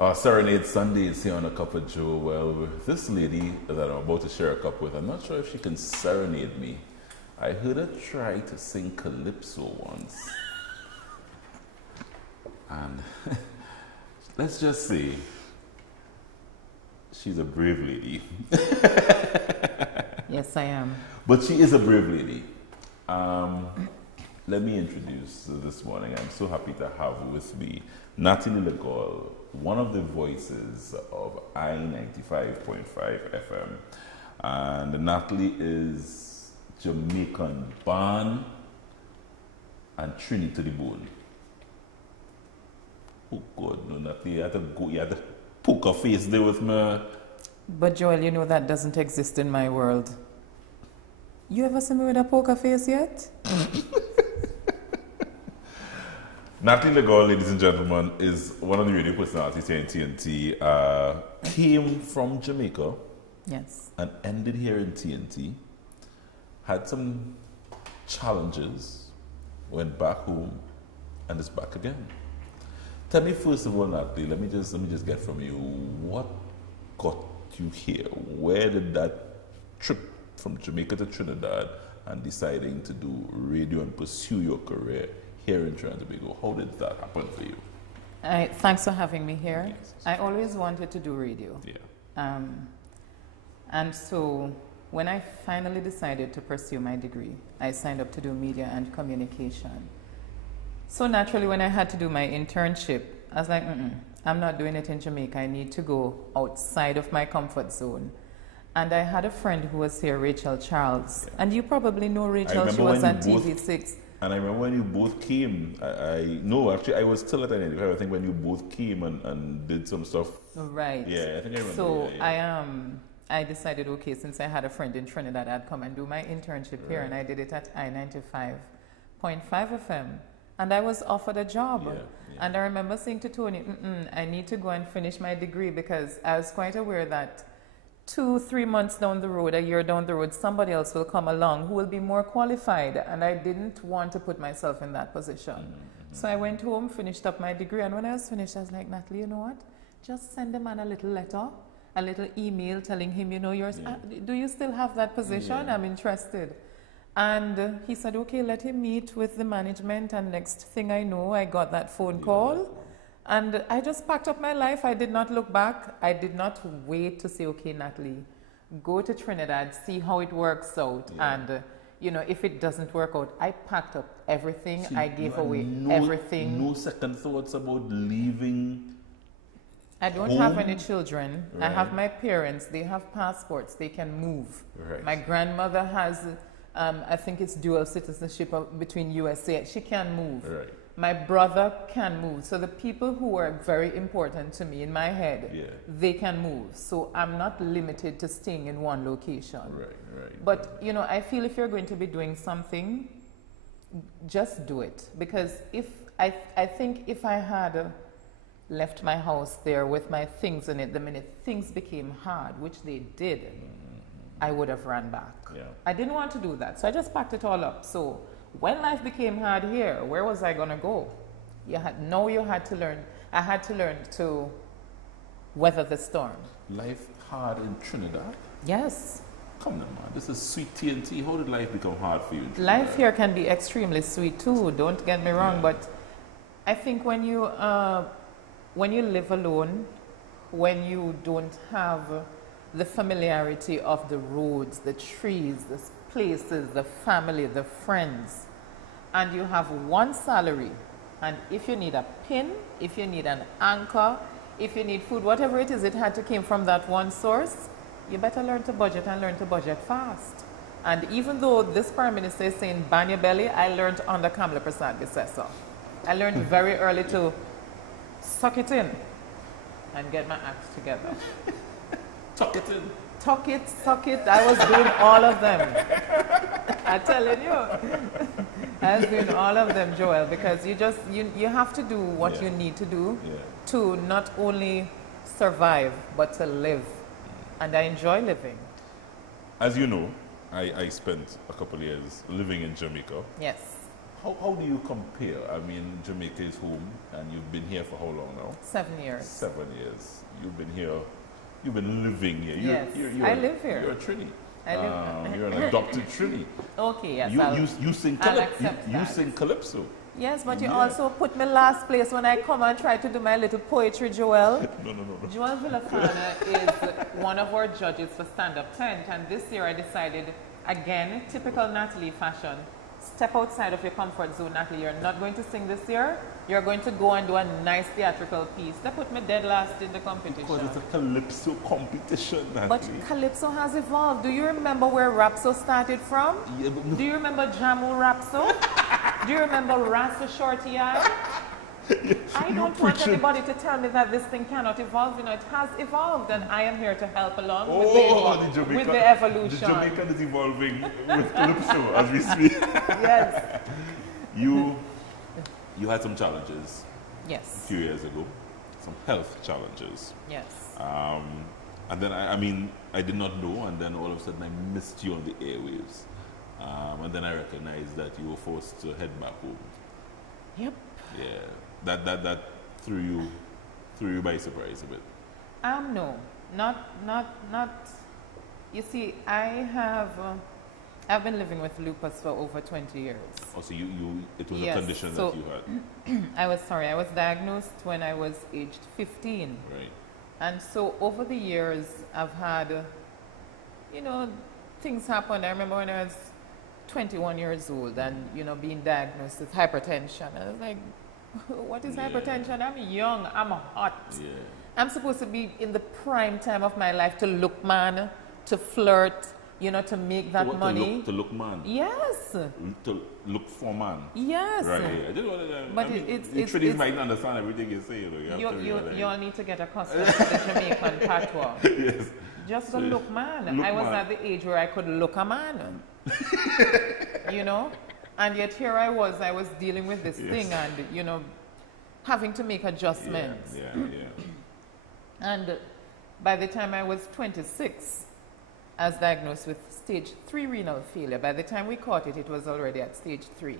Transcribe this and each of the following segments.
Serenade Sundays here on A Cup of Joe. Well, with this lady that I'm about to share a cup with, I'm not sure if she can serenade me. I heard her try to sing Calypso once. And let's just say, she's a brave lady. Yes, I am. But she is a brave lady. Let me introduce this morning. I'm so happy to have with me Natalee Legore, one of the voices of I95.5 FM. And Natalee is Jamaican born and Trinidad to the bone. Oh God, no, Natalee, you had to poke her face there with me. But Joel, you know that doesn't exist in my world. You ever seen me with a poker face yet? Natalee Legore, ladies and gentlemen, is one of the radio personalities here in TNT. Came from Jamaica. Yes. And ended here in TNT. Had some challenges. Went back home. And is back again. Tell me first of all, Natalee, let me just get from you. What got you here? Where did that trip from Jamaica to Trinidad and deciding to do radio and pursue your career here in Trinidad and Tobago, how did that happen for you? Thanks for having me here. Yes. I always wanted to do radio. Yeah. And so when I finally decided to pursue my degree, I signed up to do media and communication. So naturally, when I had to do my internship, I was like, I'm not doing it in Jamaica. I need to go outside of my comfort zone. And I had a friend who was here, Rachel Charles. Yeah. And you probably know Rachel. She was on TV6. And I remember when you both came, I was still at I95, I think, when you both came and did some stuff. Right. Yeah, I think I remember. So yeah. I decided, okay, since I had a friend in Trinidad, I'd come and do my internship here, and I did it at I95.5 FM. And I was offered a job. Yeah, yeah. And I remember saying to Tony, I need to go and finish my degree, because I was quite aware that 2-3 months down the road, a year down the road, somebody else will come along who will be more qualified. And I didn't want to put myself in that position. So I went home, finished up my degree. And when I was finished, I was like, Natalee, you know what? Just send the man a little letter, a little email telling him, do you still have that position? Yeah. I'm interested. And he said, okay, let him meet with the management. And next thing I know, I got that phone call. And I just packed up my life. I did not look back. I did not wait to say, okay, Natalee, go to Trinidad, see how it works out. Yeah. And, if it doesn't work out, I packed up everything. I gave away everything. No second thoughts about leaving? I don't have any children. Right. I have my parents. They have passports. They can move. Right. My grandmother has, I think it's dual citizenship between USA. She can move. Right. My brother can move. So the people who are very important to me in my head, they can move. So I'm not limited to staying in one location. Right. But, I feel if you're going to be doing something, just do it. Because I think if I had left my house there with my things in it, the minute things became hard, which they did, I would have run back. Yeah. I didn't want to do that. So I just packed it all up. So when life became hard here, where was I going to go? You had to learn. I had to learn to weather the storm. Life hard in Trinidad? Yes. Come on, man. This is sweet TNT. How did life become hard for you in Trinidad? Life here can be extremely sweet too. Don't get me wrong. But I think when you live alone, when you don't have the familiarity of the roads, the trees, the places, the family, the friends, and you have one salary, and if you need a pin, if you need an anchor, if you need food, whatever it is, it had to come from that one source, you better learn to budget, and learn to budget fast. And even though this Prime Minister is saying ban your belly, I learned under Kamala Prasad Bissessa. I learned very early to suck it in and get my act together. Tuck it in. Tuck it, suck it. I was doing all of them. I'm telling you. I was doing all of them, Joel, because you have to do what you need to do to not only survive, but to live. And I enjoy living. As you know, I spent a couple of years living in Jamaica. Yes. How do you compare? I mean, Jamaica is home, and you've been here for how long now? 7 years. 7 years. You've been here. You've been living here. Yes, I live here. You're a Trini. I live. You're an adopted Trini. Okay, yes. You sing you sing calypso. Yes, but you also put me last place when I come and try to do my little poetry, Joel. No. Joel Villafana is one of our judges for Stand Up Tent, and this year I decided, again, typical Natalee fashion, step outside of your comfort zone, Natalee. You're not going to sing this year. You're going to go and do a nice theatrical piece. That put me dead last in the competition. Because it's a calypso competition, Natalee. But calypso has evolved. Do you remember where Rapso started from? Yeah, but no. Do you remember Jamu Rapso? Do you remember Rasta Shorty Eye? I don't want anybody to tell me that this thing cannot evolve. You know, it has evolved, and I am here to help along with the evolution. The Jamaican is evolving with calypso as we speak. Yes. You had some challenges. Yes. A few years ago, some health challenges. Yes. And then I did not know, and then all of a sudden I missed you on the airwaves. And then I recognized that you were forced to head back home. Yep. Yeah. That threw you by surprise a bit. No, not. You see, I've been living with lupus for over 20 years. Oh, so it was yes, a condition that you had. I was diagnosed when I was aged 15. Right. And so over the years, I've had, things happen. I remember when I was 21 years old and, being diagnosed with hypertension. I was like, what is hypertension? I'm young, I'm hot. Yeah. I'm supposed to be in the prime time of my life to look man, to flirt, to make that money. To look man? Yes. To look for man? Yes. Right. I just want to, but it's might not understand everything you say. You all need to get accustomed to the Jamaican patois. Yes. Just to look man. I was at the age where I could look a man. And yet here I was dealing with this thing and, having to make adjustments. Yeah. And by the time I was 26, I was diagnosed with stage 3 renal failure. By the time we caught it, it was already at stage 3.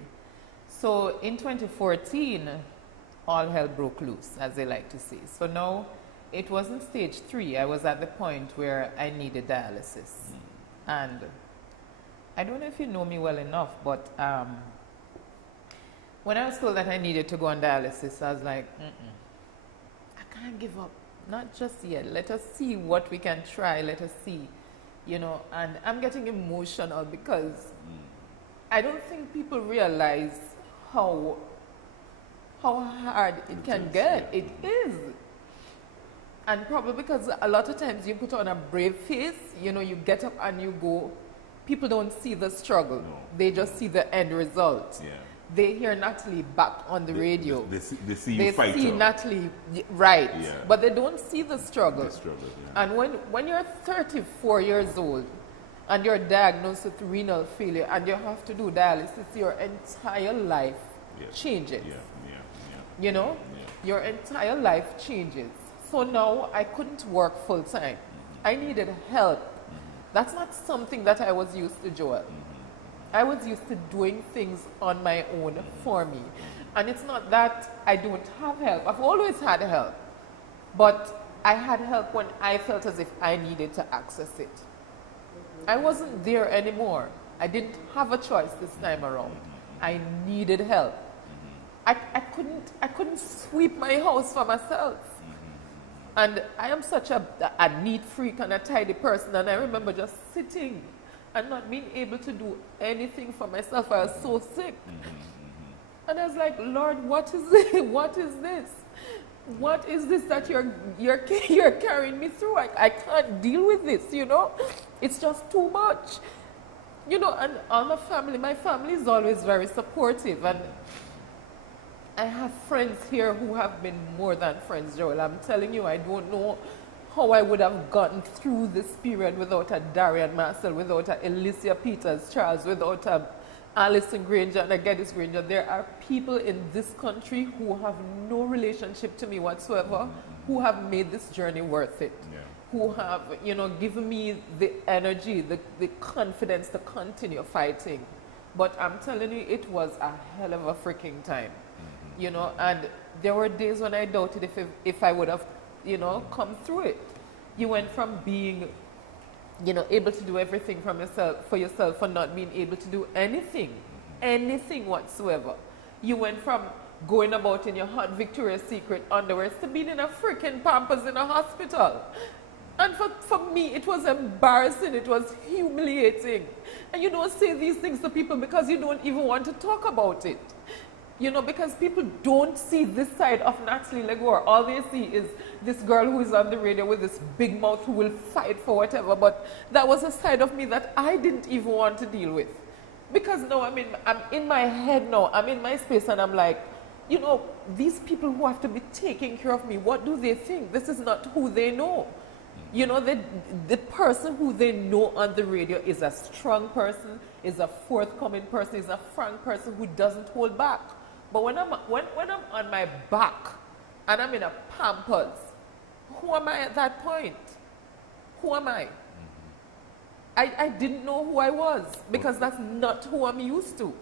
So in 2014, all hell broke loose, as they like to say. So now it wasn't stage 3. I was at the point where I needed dialysis. And I don't know if you know me well enough, but when I was told that I needed to go on dialysis, I was like, I can't give up. Not just yet. Let us see what we can try. Let us see. And I'm getting emotional because I don't think people realize how hard it can get. It is. And probably because a lot of times you put on a brave face, you get up and you go. People don't see the struggle. No. They just see the end result. Yeah. They hear Natalee back on the radio. They see you fight. They see Natalee, right. Yeah. But they don't see the struggle. Yeah. And when you're 34 years old and you're diagnosed with renal failure and you have to do dialysis, your entire life changes. Yeah. Your entire life changes. So now I couldn't work full time. I needed help. That's not something that I was used to, Joel. I was used to doing things on my own for me. And it's not that I don't have help. I've always had help. But I had help when I felt as if I needed to access it. I wasn't there anymore. I didn't have a choice this time around. I needed help. I couldn't sweep my house for myself. And I am such a neat freak and a tidy person, and I remember just sitting and not being able to do anything for myself. I was so sick. And I was like, Lord, what is this? What is this? What is this that you're carrying me through? I can't deal with this, It's just too much. And all my family is always very supportive. And I have friends here who have been more than friends, Joel. I'm telling you, I don't know how I would have gotten through this period without a Darian Marcel, without a Alicia Peters Charles, without a Alison Granger and a Geddes Granger. There are people in this country who have no relationship to me whatsoever, who have made this journey worth it, who have, given me the energy, the confidence to continue fighting. But I'm telling you, it was a hell of a freaking time. You know, and there were days when I doubted if I would have, you know, come through it. You went from being, you know, able to do everything for yourself, for not being able to do anything whatsoever. You went from going about in your hot Victoria's Secret underwear to being in a freaking Pampers in a hospital. And for me, it was embarrassing, it was humiliating. And you don't say these things to people because you don't even want to talk about it. You know, because people don't see this side of Natalee Legore. All they see is this girl who is on the radio with this big mouth who will fight for whatever. But that was a side of me that I didn't even want to deal with. Because now, I mean, I'm in my head now, I'm in my space, and I'm like, you know, these people who have to be taking care of me, what do they think? This is not who they know. You know, the person who they know on the radio is a strong person, is a forthcoming person, is a frank person who doesn't hold back. But when I'm on my back and I'm in a Pampers, who am I at that point? Who am I? I didn't know who I was because that's not who I'm used to.